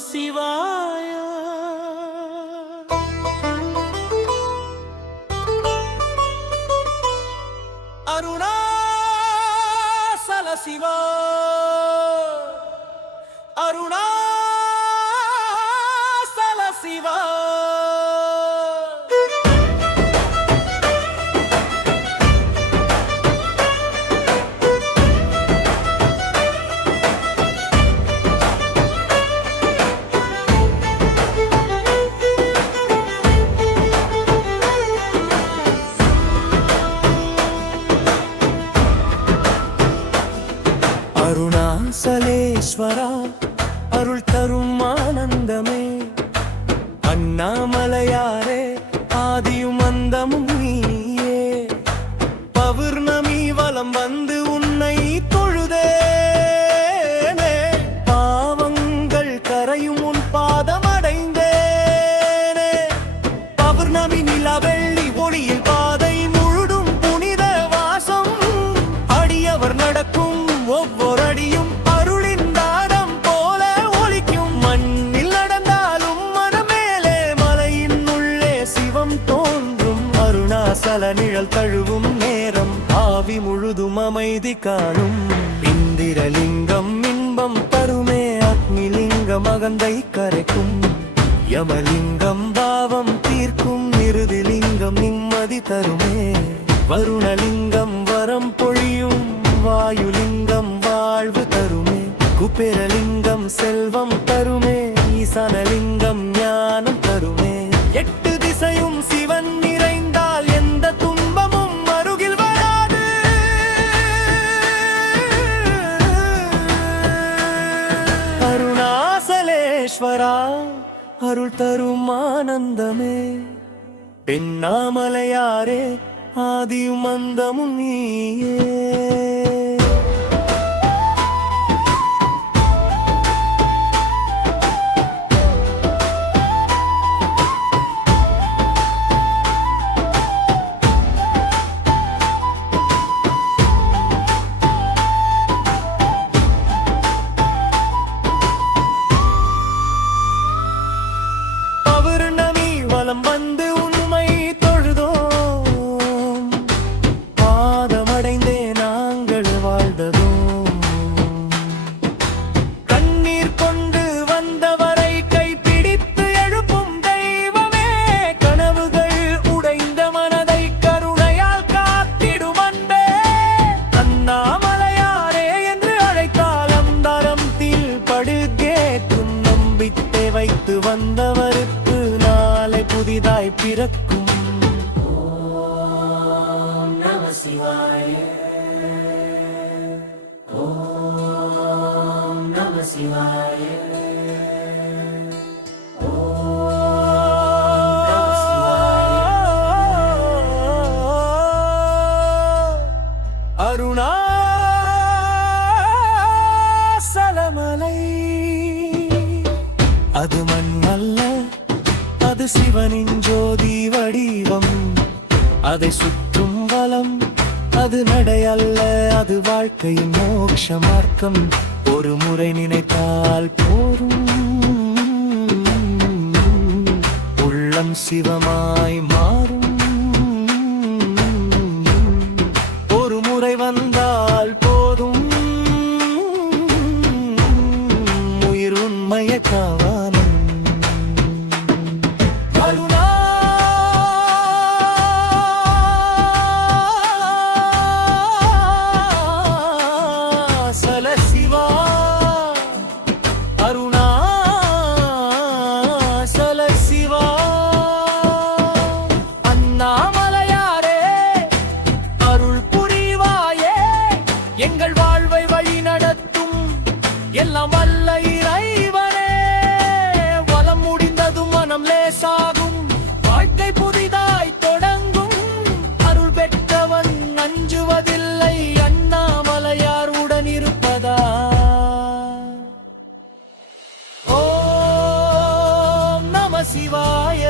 சிவாய. அருணாசல சிவா, அருணாசல சிவா. அருணாசலேஸ்வரா, அருள் தரும் ஆனந்தமே, அண்ணாமலையாரே ஆதியும் அந்தமும் நீயே. பௌர்ணமி வலம் வந்து உன்னை தொழுதேனே, பாவங்கள் கரையும் உன் பாதம் அடைந்தேனே. பௌர்ணமி நிலா வெள்ளி ஒளியில் பாதை முழுதும் புனித வாசம், அடியவர் நடக்கும் ஒவ்வொரு அடியும் அருளின் தாடம் போல ஒலிக்கும். மண்ணில் நடந்தாலும் மனமேலே மலையின் உள்ளே சிவம் தோன்றும். அருணாசல நிழல் தழுவும் நேரம் ஆவி முழுதும் அமைதி காணும். இந்திரலிங்கம் இன்பம் தருமே, அக்னிலிங்கம் அகந்தை கரைக்கும். யமலிங்கம் பாவம் தீர்க்கும், இறுதிலிங்கம் நிம்மதி தருமே. வருணலிங்கம் வரம் பொழியும், வாயுலிங்கம் வாழ்வு தருமே. குபேரலிங்கம் செல்வம் தருமே, ஈசானலிங்கம் ஞானம் தருமே. எட்டு திசையும் சிவன் நிறைந்தால் எந்த துன்பமும் அருகில் வராது. அருணாசலேஸ்வரா, அருள் தரும் ஆனந்தமே, பெண்ணாமலையாரே ஆதியும் அந்தமும் நீயே. பௌர்ணமி வலம் வந்து உண்மை தொழுதோம், பாதமடைந்தே நாங்கள் வாழ்ந்ததோம். கண்ணீர் கொண்டு வந்தவரை கைப்பிடித்து எழுப்பும் தெய்வமே, கனவுகள் உடைந்த மனதை கருணையால் காத்திடும் அன்பே. அண்ணாமலையாரே என்று அழைத்தால் அந்தரத்தில் படுகேற்றும். நம்பிக்கை வைத்து வந்தவருக்கு நாளை புதிதாய் பிறக்கும். ஓம் நம சிவாய, ஓம் நம சிவாய, ஓம் நம சிவாய. அருணாசலமலை அது மண் அல்ல, அது சிவனின் ஜோதி வடிவம். அதை சுற்றும் வலம் அது நடை அல்ல, அது வாழ்க்கையின் மோட்ச மார்க்கம். ஒரு முறை நினைத்தால் போரும், உள்ளம் சிவமாய் மாறும். ஒரு முறை வந்தால் போதும், உயிர் உண்மையை காவானம். அருணாசல சிவா, அருணாசல சிவா. அண்ணாமலையாரே அருள் புரிவாயே, எங்கள் வாழ்வை வழி நடத்தும் எல்லாம் வல்ல இறைவனே. வலம் முடிந்ததும் மனம் லேசாகும், வாழ்க்கை புதிதாய் தொடங்கும். அருள் பெற்றவன் அஞ்சுவதில்லை, அண்ணாமலையார் உடன் இருப்பதா. ஓம் நம சிவாய.